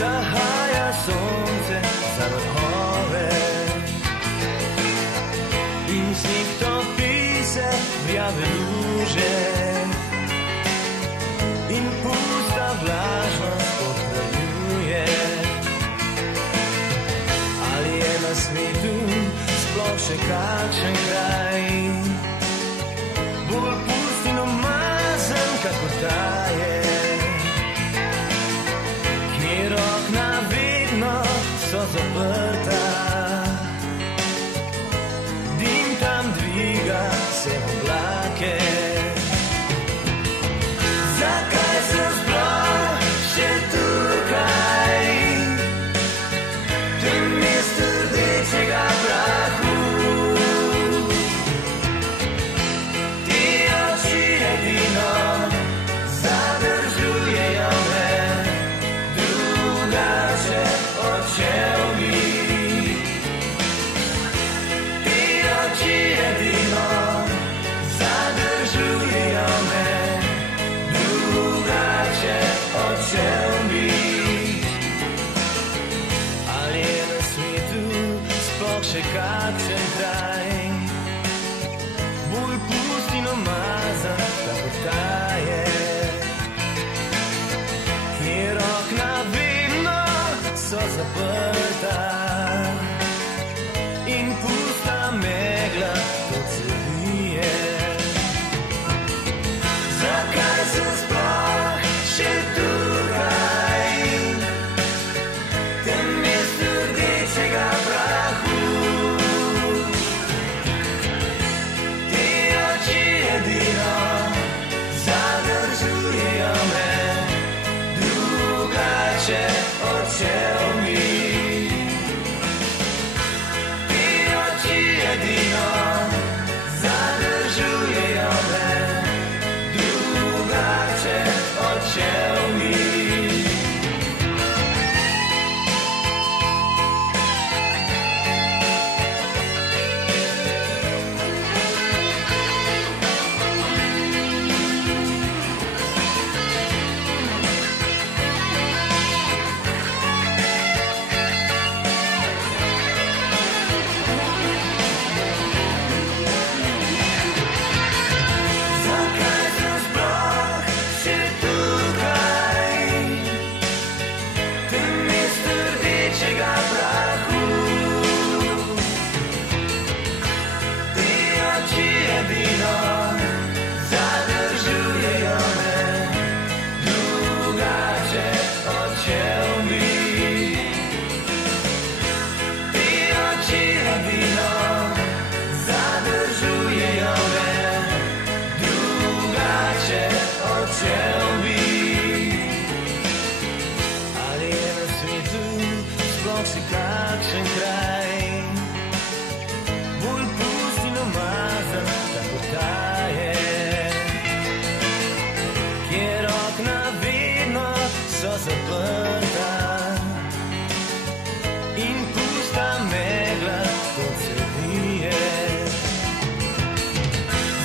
zahaja sonce za vrhove in sneg topi se v rjave luže in pusta vlažnost pohranjuje. Ali je na svetu sploh še kakšen kraj bolj pust in umazan kakor ta je, kjer okna vedno so zaprta, dim tam dviga se v oblake. Zakaj sem sploh še tukaj, v tem mestu rdečega prahu? Ti oči edino zadržujejo me, drugače odšel bi. Ti oči edino zadržujejo me, drugače odšel bi. Ali je na svetu sploh še kakšen kraj bolj pust in umazan kakor ta je, kjer okna vedno so zaprta in pusta megla tot se vije. Zakaj sem sploh še tukaj, v tem mestu rdečega prahu? Ti oči edino zadržujejo me, drugače odšel bi. Ti oči edino zadržujejo me, drugače odšel bi. Zakaj sem sploh še tukaj, v tem mestu rdečega prahu? Ti oči edino zadržujejo me, drugače odšel bi. Ti oči edino zadržujejo me, drugače odšel bi. Ali je na svetu sploh še kakšen kraj bolj pust in umazan kakor ta je, kjer okna vedno so zaprta in pusta megla tot se vije.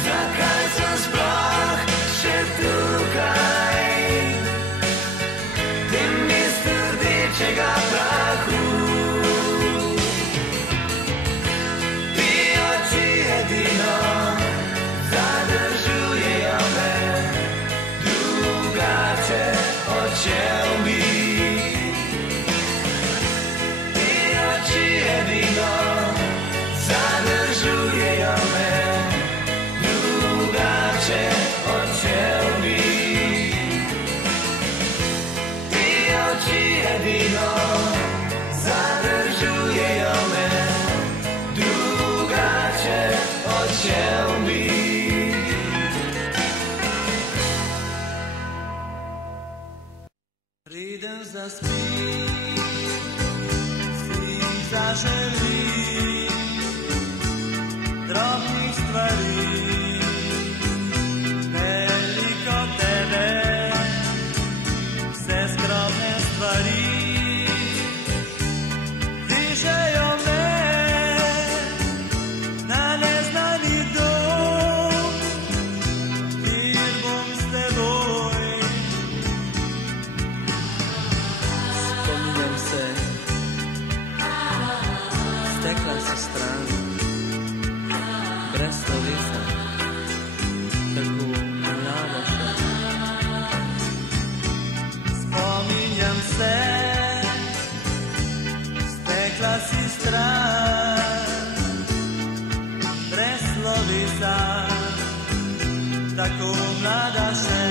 Zakaj sem sploh še tukaj, v tem mestu rdečega prahu? Ti oči edino zadržujejo me, drugače odšel bi. Ti oči edino zadržujejo me, drugače odšel bi. Ti oči edino zadržujejo me, drugače odšel bi. Preden zaspi, si zaželi drobnih stvari, veliko tebe, vse skromne stvari, dižejo me na neznani dom, kjer bom s teboj. Rekla si strah, preslovi sa, tako mlada žena.